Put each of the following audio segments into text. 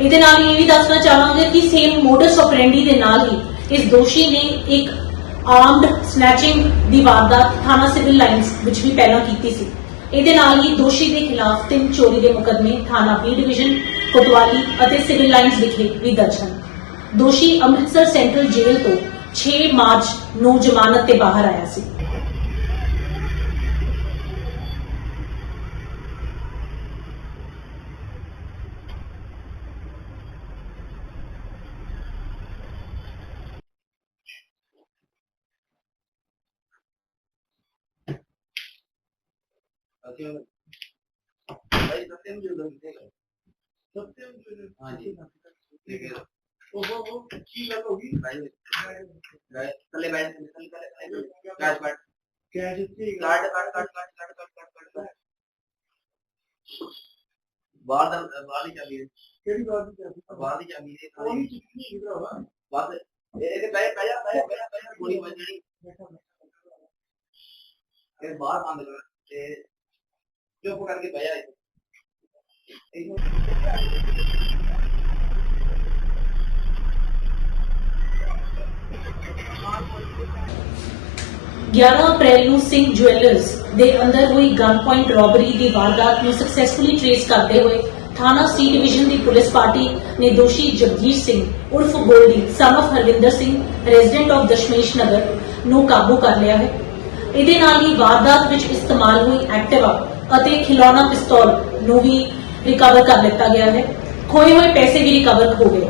ਇਹਦੇ ਨਾਲ ਹੀ ਇਹ ਵੀ ਦੱਸਣਾ ਚਾਹਾਂਗੇ ਕਿ ਸੇਮ ਮੋਡਸ ਆਪਰੈਂਡੀ ਦੇ ਨਾਲ ਹੀ ਇਸ ਦੋਸ਼ੀ ਨੇ ਇੱਕ ਆਰਮਡ ਸਨੈਚਿੰਗ ਦੀ ਵਾਰਦਾਤ ਥਾਣਾ ਸਿਵਲ ਲਾਈਨਸ ਵਿੱਚ ਵੀ ਪਹਿਲਾਂ ਕੀਤੀ ਸੀ। ਇਹਦੇ ਨਾਲ ਹੀ ਦੋਸ਼ੀ ਦੇ ਖਿਲਾਫ ਤਿੰਨ ਚੋਰੀ ਦੇ ਮੁਕੱਦਮੇ ਥਾਣਾ ਬੀ ਡਿਵੀਜ਼ਨ ਕੋਤਵਾਲੀ ਅਤੇ ਸਿਵਲ ਲਾਈਨਸ ਵਿਖੇ ਵੀ ਦਰਜ ਹਨ। ਦੋਸ਼ੀ ਅੰਮ੍ਰਿਤਸਰ ਸੈਂਟਰਲ ਜੇਲ੍ਹ ਤੋਂ 6 ਮਾਰਚ ਨੂੰ ਜ਼ਮਾਨਤ ਤੇ ਬਾਹਰ ਆਇਆ ਸੀ। सत्यम भाई सत्यम जो लोग सत्यम जो हाँ जी वो वो वो की लग होगी भाई भाई पहले भाई पहले पहले कैश कार्ड कैश इससे card card card card card card card card बाहर दा बाहर ही चली है केड़ी बाहर ही चली है बाहर ही चली है कोई चिट्ठी इधर हुआ बात ये पहले पहले पहले पहले गोली बजनी ये बाहर आंदोलन कर ते चुप करके बजा ਗਿਆਰਾਂ ਅਪ੍ਰੈਲ ਨੂੰ ਸਿੰਘ ਜੁਐਲਰਸ ਦੇ ਅੰਦਰ ਹੋਈ ਗਨ ਪੁਆਇੰਟ ਰੋਬਰੀ ਦੀ ਵਾਰਦਾਤ ਨੂੰ ਸਕਸੈਸਫੁਲੀ ਟ੍ਰੇਸ ਕਰਦੇ ਹੋਏ ਥਾਣਾ ਸੀ ਡਿਵੀਜ਼ਨ ਦੀ ਪੁਲਿਸ ਪਾਰਟੀ ਨੇ ਦੋਸ਼ੀ ਜਗਜੀਤ ਸਿੰਘ ਉਰਫ Goldy son of Harvinder Singh resident of Dashmesh Nagar ਨੂੰ ਕਾਬੂ ਕਰ ਲਿਆ ਹੈ ਇਹਦੇ ਨਾਲ ਹੀ ਵਾਰਦਾਤ ਵਿੱਚ ਇਸਤੇਮਾਲ ਹੋਈ ਐਕਟਿਵਾ ਅਤੇ ਖਿਲੌਣਾ ਪਿਸਤੌਲ ਨੂੰ ਵੀ ਰਿਕਵਰ ਕਰ ਲਿੱਤਾ ਗਿਆ ਹੈ। ਖੋਏ ਹੋਏ ਪੈਸੇ ਵੀ ਰਿਕਵਰ ਹੋ ਗਏ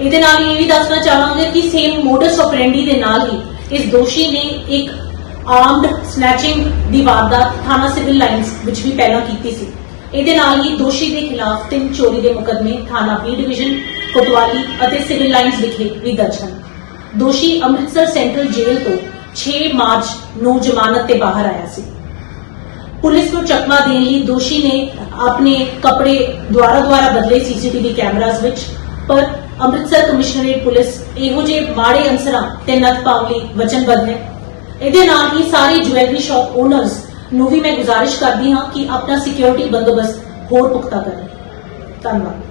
ਇਹਦੇ ਨਾਲ ਇਹ ਵੀ ਦੱਸਣਾ ਚਾਹਾਂਗੇ ਕਿ ਸੇਮ ਮੋਡਸ ਆਪਰੈਂਡੀ ਦੇ ਨਾਲ ਹੀ ਇਸ ਦੋਸ਼ੀ ਨੇ ਇੱਕ ਆਰਮਡ ਸਨੈਚਿੰਗ ਦੀ ਵਾਰਦਾਤ ਥਾਣਾ ਸਿਵਲ ਲਾਈਨਸ ਵਿੱਚ ਵੀ ਪਹਿਲਾਂ ਕੀਤੀ ਸੀ। ਇਹਦੇ ਨਾਲ ਹੀ ਦੋਸ਼ੀ ਦੇ ਖਿਲਾਫ ਤਿੰਨ ਚੋਰੀ ਦੇ ਮੁਕੱਦਮੇ ਥਾਣਾ ਬੀ ਡਿਵੀਜ਼ਨ ਕੋਤਵਾਲੀ ਅਤੇ ਸਿਵਲ ਲਾਈਨਸ ਵਿਖੇ ਵੀ ਦਰਜ ਹਨ। ਦੋਸ਼ੀ ਅੰਮ੍ਰਿਤਸਰ ਸੈਂਟਰਲ ਜੇਲ੍ਹ ਤੋਂ 6 ਮਾਰਚ ਨੂੰ ਜ਼ਮਾਨਤ ਤੇ ਬਾਹਰ ਆਇਆ ਸੀ। ਪੁਲਿਸ ਨੂੰ ਚਕਮਾ ਦੇਣ ਲਈ ਦੋਸ਼ੀ ਨੇ ਆਪਣੇ ਕੱਪੜੇ ਦੁਆਰਾ ਦੁਆਰਾ ਬਦਲੇ ਸੀਸੀਟੀਵੀ ਕੈਮਰਾਜ਼ ਵਿੱਚ, ਪਰ ਅੰਮ੍ਰਿਤਸਰ ਕਮਿਸ਼ਨਰੇਟ ਪੁਲਿਸ ਇਹੋ ਜਿਹੇ ਮਾੜੇ ਅਨਸਰਾਂ ਤੇ ਨੱਥ ਪਾਉਣ ਲਈ ਵਚਨਬੱਧ ਹੈ। ਇਹਦੇ ਨਾਲ ਹੀ ਸਾਰੇ ਜੁਐਲਰੀ ਸ਼ਾਪ ਓਨਰਸ ਨੂੰ ਵੀ ਮੈਂ ਗੁਜ਼ਾਰਿਸ਼ ਕਰਦੀ ਹਾਂ ਕਿ ਆਪਣਾ ਸਿਕਿਉਰਿਟੀ ਬੰਦੋਬਸਤ ਹੋਰ ਪੁਖਤਾ ਕਰਨ ਧੰਨਵਾਦ।